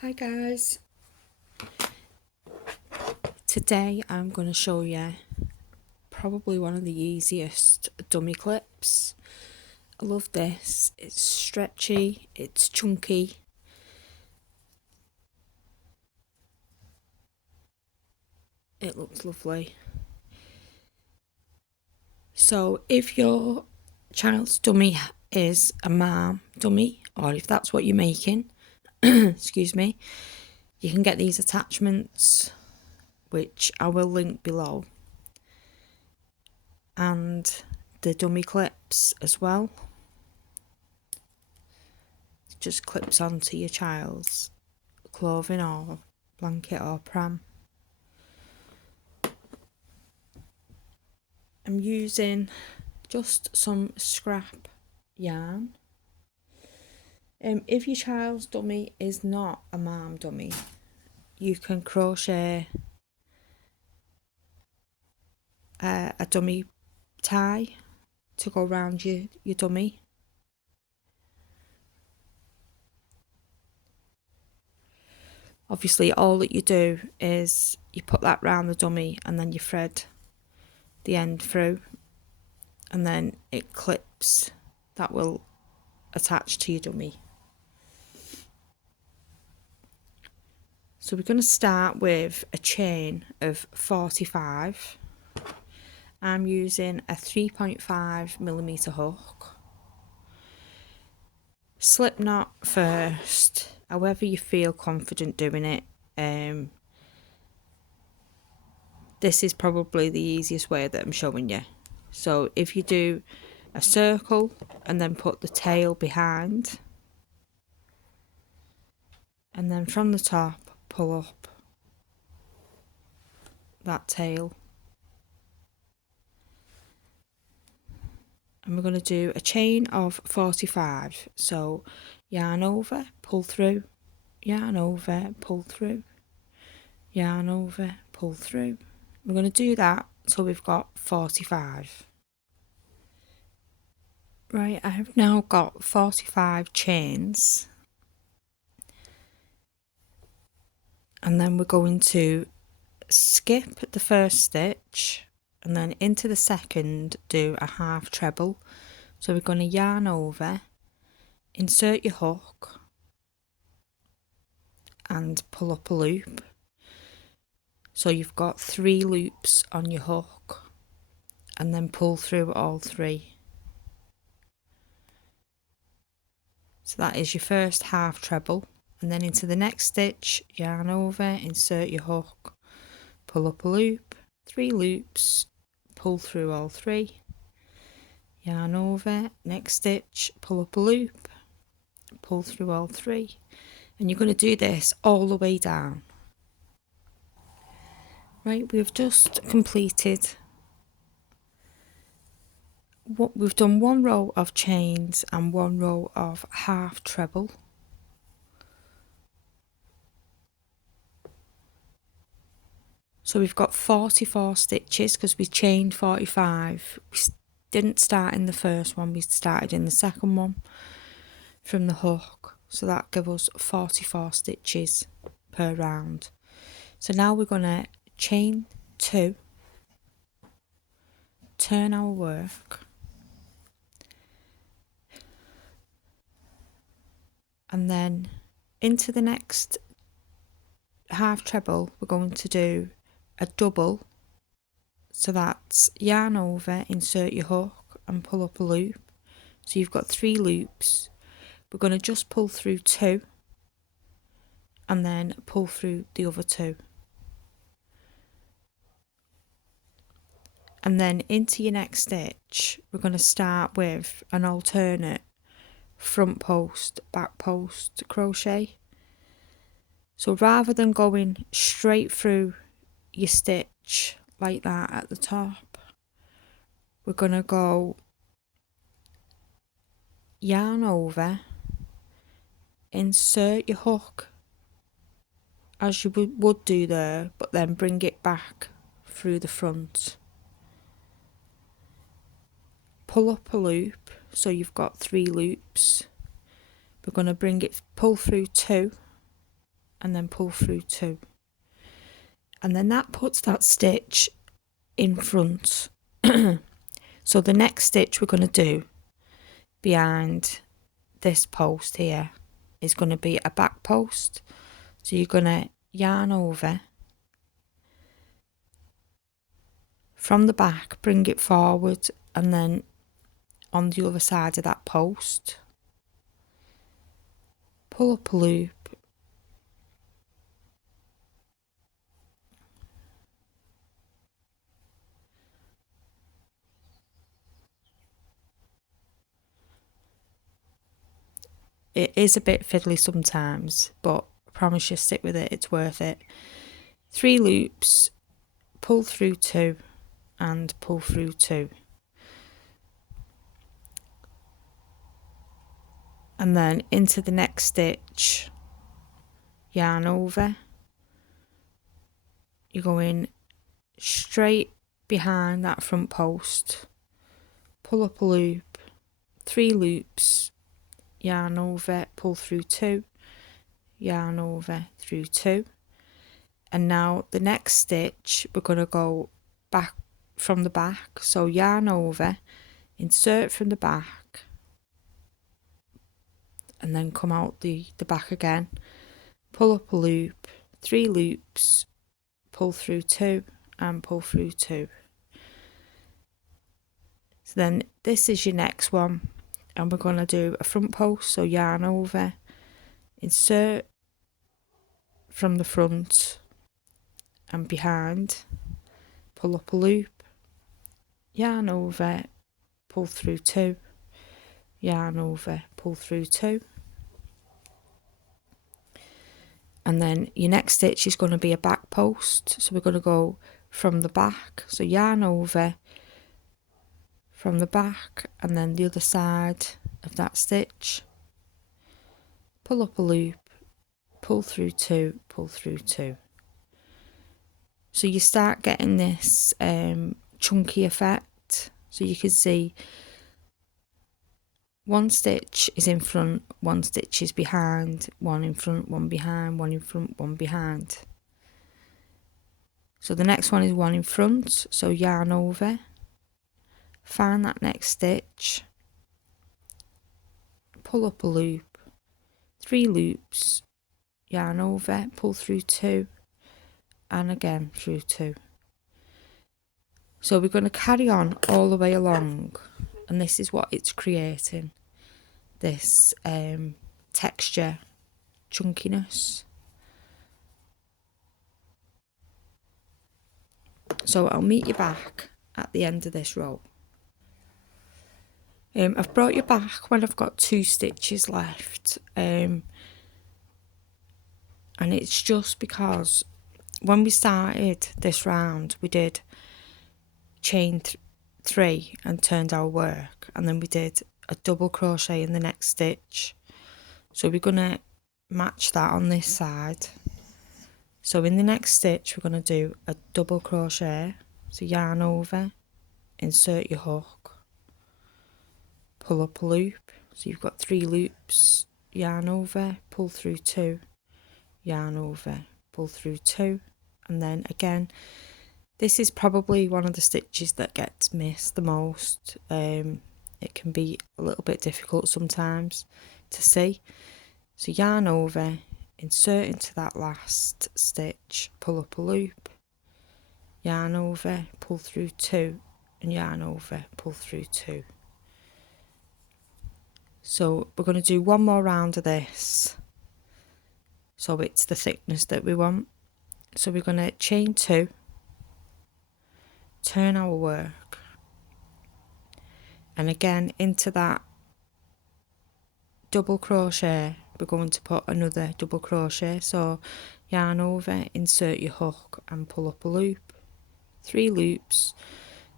Hi guys, today I'm going to show you probably one of the easiest dummy clips. I love this, it's stretchy, it's chunky, it looks lovely. So if your child's dummy is a mom dummy, or if that's what you're making, excuse me, you can get these attachments, which I will link below, and the dummy clips as well. Just clips onto your child's clothing or blanket or pram. I'm using just some scrap yarn. If your child's dummy is not a mom dummy, you can crochet a dummy tie to go around your dummy. Obviously all that you do is you put that round the dummy and then you thread the end through, and then it clips that will attach to your dummy. So we're going to start with a chain of 45. I'm using a 3.5mm hook. Slip knot first, however you feel confident doing it. This is probably the easiest way that I'm showing you. So if you do a circle and then put the tail behind, and then from the top pull up that tail, and we're going to do a chain of 45. So yarn over, pull through, yarn over, pull through, yarn over, pull through. We're going to do that till we've got 45. Right, I have now got 45 chains, and then we're going to skip the first stitch and then into the second do a half treble. So we're going to yarn over, insert your hook and pull up a loop. So you've got 3 loops on your hook, and then pull through all 3. So that is your first half treble, and then into the next stitch, yarn over, insert your hook, pull up a loop, 3 loops, pull through all 3, yarn over, next stitch, pull up a loop, pull through all 3, and you're going to do this all the way down. Right, we've just completed what we've done, 1 row of chains and 1 row of half treble. So we've got 44 stitches because we chained 45. We didn't start in the first one, we started in the second one from the hook. So that gives us 44 stitches per round. So now we're going to chain 2, turn our work, and then into the next half treble we're going to do a double. So that's yarn over, insert your hook and pull up a loop. So you've got 3 loops. We're going to just pull through 2 and then pull through the other 2. And then into your next stitch, we're going to start with an alternate front post, back post crochet. So rather than going straight through your stitch like that at the top, we're going to go yarn over, insert your hook as you would do there, but then bring it back through the front. Pull up a loop, so you've got 3 loops. We're going to pull through 2 and then pull through 2, and then that puts that stitch in front. So the next stitch we're going to do behind this post here is going to be a back post. So you're going to yarn over from the back, bring it forward, and then on the other side of that post, pull up a loop, it is a bit fiddly sometimes, but I promise you, stick with it, it's worth it. 3 loops, pull through 2 and pull through 2, and then into the next stitch, yarn over, you're going straight behind that front post, pull up a loop, 3 loops, yarn over, pull through 2, yarn over, through 2, and now the next stitch we're going to go back from the back, so yarn over, insert from the back, and then come out the back again, pull up a loop, 3 loops, pull through 2 and pull through 2. So then this is your next one, and we're going to do a front post, so yarn over, insert from the front and behind, pull up a loop, yarn over, pull through 2, yarn over, pull through 2, and then your next stitch is going to be a back post, so we're going to go from the back, so yarn over from the back, and then the other side of that stitch, pull up a loop, pull through 2, pull through 2. So you start getting this chunky effect, so you can see one stitch is in front, one stitch is behind, one in front, one behind, one in front, one behind. So the next one is one in front, so yarn over, find that next stitch, pull up a loop, 3 loops, yarn over, pull through 2, and again through 2. So we're going to carry on all the way along, and this is what it's creating, this texture, chunkiness. So I'll meet you back at the end of this row. I've brought you back when I've got 2 stitches left, and it's just because when we started this round we did chain 3 and turned our work, and then we did a double crochet in the next stitch, so we're going to match that on this side. So in the next stitch we're going to do a double crochet, so yarn over, insert your hook, pull up a loop, so you've got 3 loops, yarn over, pull through 2, yarn over, pull through 2, and then again, this is probably one of the stitches that gets missed the most. It can be a little bit difficult sometimes to see, so yarn over, insert into that last stitch, pull up a loop, yarn over, pull through 2, and yarn over, pull through 2. So we're going to do one more round of this, so it's the thickness that we want. So we're going to chain 2, turn our work, and again into that double crochet we're going to put another double crochet, so yarn over, insert your hook and pull up a loop, 3 loops,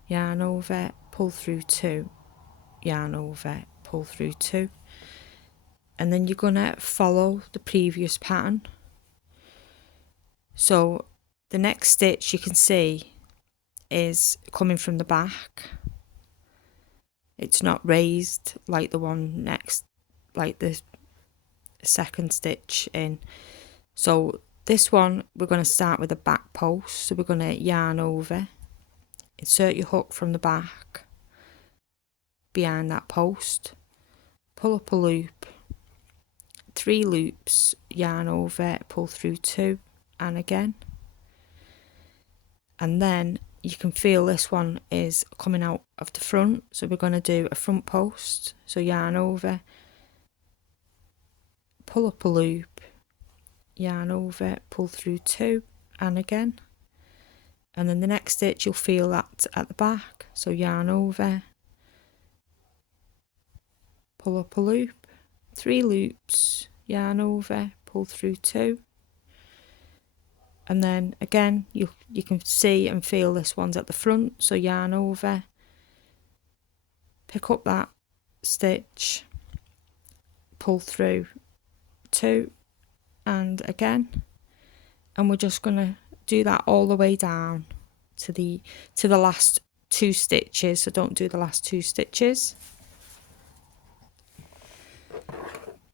yarn over, pull through 2, yarn over, pull through 2, and then you're going to follow the previous pattern. So the next stitch you can see is coming from the back, it's not raised like the one next, like the second stitch in. So this one we're going to start with a back post, so we're going to yarn over, insert your hook from the back behind that post, pull up a loop, 3 loops, yarn over, pull through 2 and again, and then you can feel this one is coming out of the front, so we're going to do a front post, so yarn over, pull up a loop, yarn over, pull through 2 and again, and then the next stitch you'll feel that at the back, so yarn over, pull up a loop, 3 loops, yarn over, pull through 2, and then again you can see and feel this one's at the front, so yarn over, pick up that stitch, pull through 2 and again, and we're just going to do that all the way down to the last 2 stitches, so don't do the last 2 stitches.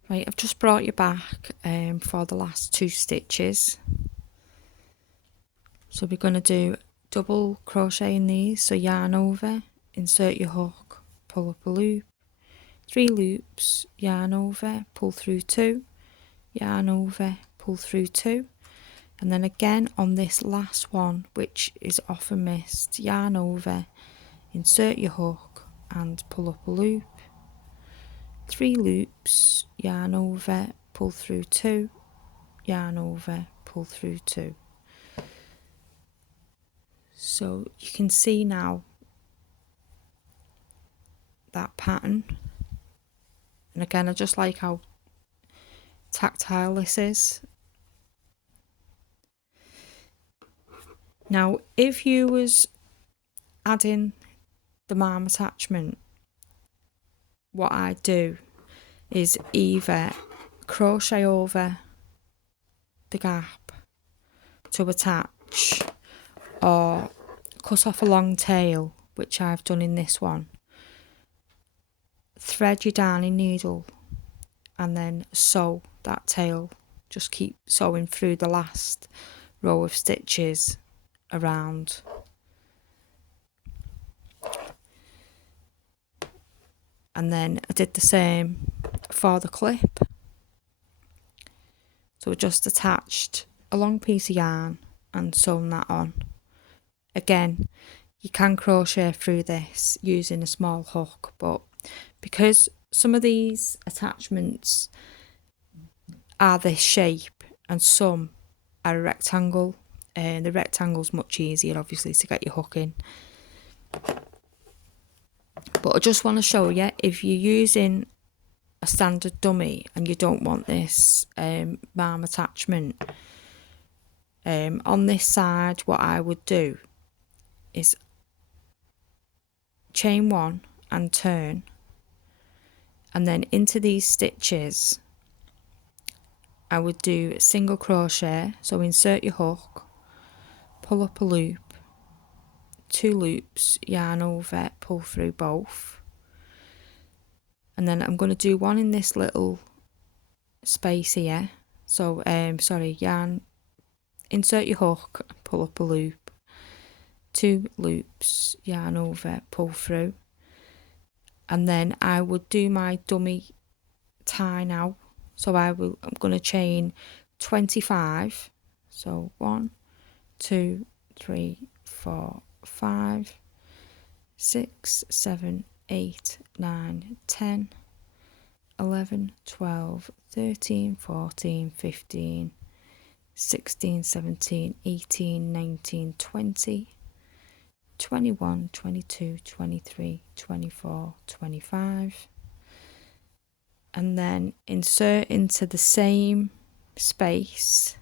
Right, I've just brought you back for the last 2 stitches. So we're going to do double crochet in these, so yarn over, insert your hook, pull up a loop, 3 loops, yarn over, pull through 2, yarn over, pull through 2, and then again on this last one, which is often missed, yarn over, insert your hook and pull up a loop, 3 loops, yarn over, pull through 2, yarn over, pull through 2. So you can see now that pattern, and again I just like how tactile this is. Now if you was adding the marm attachment, what I do is either crochet over the gap to attach, or cut off a long tail, which I've done in this one, thread your darning needle and then sew that tail, just keep sewing through the last row of stitches around. And then I did the same for the clip, so I just attached a long piece of yarn and sewn that on. Again, you can crochet through this using a small hook, but because some of these attachments are this shape and some are a rectangle, and the rectangle's much easier obviously to get your hook in. But I just want to show you, if you're using a standard dummy and you don't want this marm attachment, on this side what I would do is chain 1 and turn, and then into these stitches I would do single crochet, so insert your hook, pull up a loop, 2 loops, yarn over, pull through both, and then I'm going to do one in this little space here, so yarn, insert your hook, pull up a loop, 2 loops, yarn over, pull through, and then I would do my dummy tie now. So I'm going to chain 25, so 1, 2, 3, 4, 5, 6, 7, 8, 9, 10, 11, 12, 13, 14, 15, 16, 17, 18, 19, 20, 21, 22, 23, 24, 25, and then insert into the same space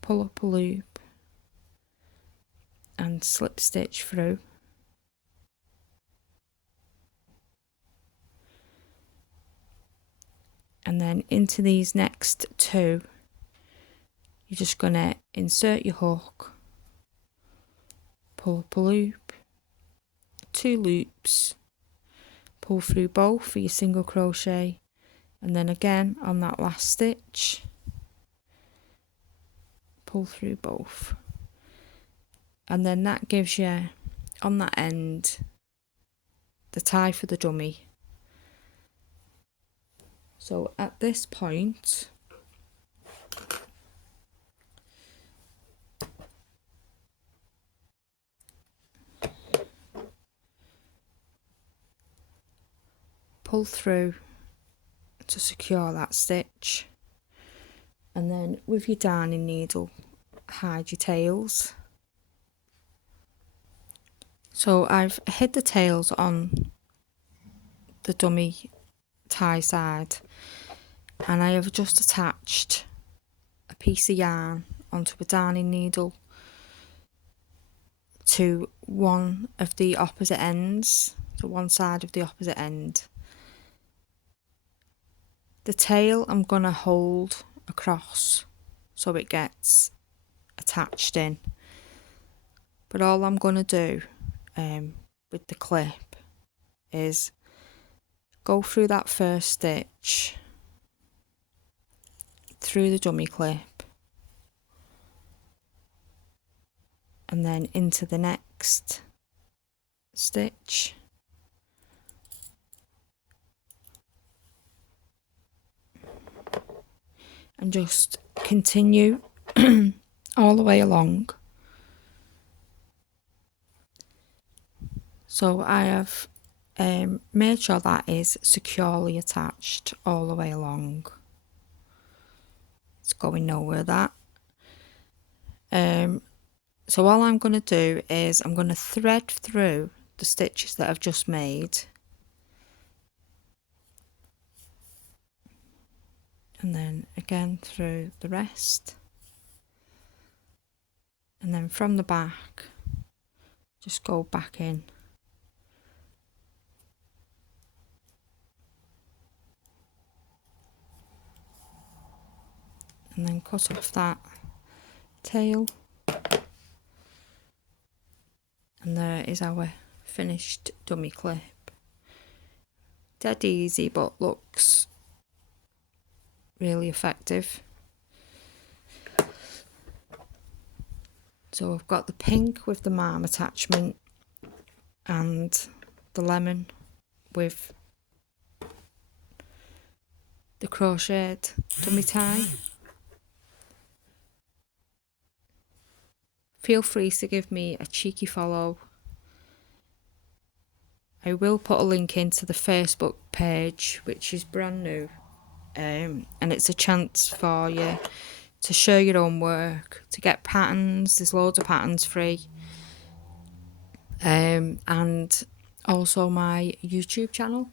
pull up a loop and slip stitch through, and then into these next 2 you're just going to insert your hook, pull up a loop, 2 loops, pull through both for your single crochet, and then again on that last stitch pull through both, and then that gives you on that end the tie for the dummy. So at this point pull through to secure that stitch, and then with your darning needle hide your tails. So I've hid the tails on the dummy tie side, and I have just attached a piece of yarn onto a darning needle to one of the opposite ends, to one side of the opposite end. The tail I'm going to hold across so it gets attached in, but all I'm going to do with the clip is go through that first stitch through the dummy clip and then into the next stitch, and just continue all the way along. So I have made sure that is securely attached all the way along. It's going nowhere, that. So all I'm going to do is I'm going to thread through the stitches that I've just made, and then again through the rest, and then from the back just go back in and then cut off that tail, and there is our finished dummy clip. Dead easy, but looks really effective. So I've got the pink with the marm attachment and the lemon with the crocheted dummy tie. Feel free to give me a cheeky follow. I will put a link into the Facebook page, which is brand new, and it's a chance for you to show your own work, to get patterns. There's loads of patterns free, and also my YouTube channel.